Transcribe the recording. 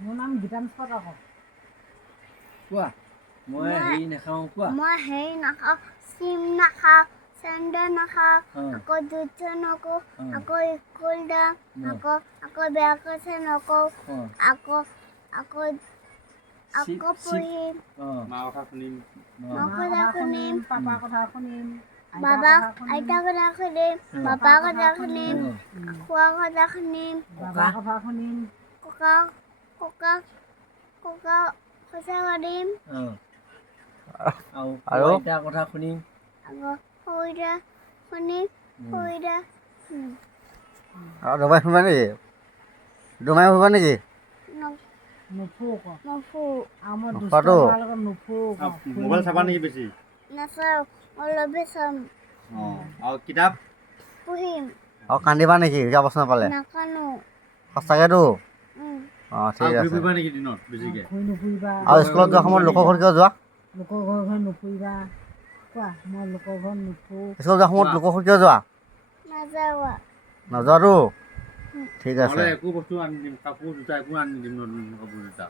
মোৰ নাম গীতাংশ আকৌ। কোৱা মই হেৰি নাখাওঁ কোৱা। মই হেৰি নাখাওঁ, চিম নাখাওঁ, চেণ্ডেল নাখাওঁ, আকৌ জুতো নকওঁ, আকৌ স্কুল যাওঁ, আকৌ বেয়া কথা নকওঁ, আকৌ পঢ়িম, মাৰ কথা শুনিম, পাপাৰ কথা শুনিম, বাবা আইতাৰ কথা শুনিম, পাপাৰ কথা শুনিম, খোৱাৰ কথা শুনিম, বাবাৰ কথা শুনিম, ককা কথা শুনিম, আৰু আইতাৰ কথা শুনিম, আকৌ সৰুদা শুনিম, সৰুদা আৰু দমাই ফুৰিবা নেকি? দমাই ফুৰিবা নেকি? নুফু আকৌ। নফু আৰু মই দুষ্ট নোখোৱাতো হোৱাৰ লগত নুফু আকৌ। মোবাইল চাবা নেকি বেছি? নাচাওঁ, অলপে চাম, আৰু কিতাপ পঢ়িম, আৰু কান্দিবা নেকি এতিয়া প্ৰশ্ন পালে? নাকানো, সঁচাকেতো? ঠিক ঘূৰি আছে। ফুৰিবা নেকি দিনত বেছিকে? ঘূৰি নুফুৰিবা, আৰু স্কুলত যোৱা সময়ত লোকৰ ঘৰত কিয় যোৱা? লোকৰ ঘৰ নুফুৰিবা। কোৱা মই লোকৰ ঘৰত নুফুৰো। স্কুলত যোৱা সময়ত লোকৰ ঘৰত কিয় যোৱা? নাযাওঁ, নোযোৱাতো? ঠিক আছে। একো বস্তু আনি দিম, কাপোৰ জোতা একো আনি দিম, নতুন কাপোৰ জোতা।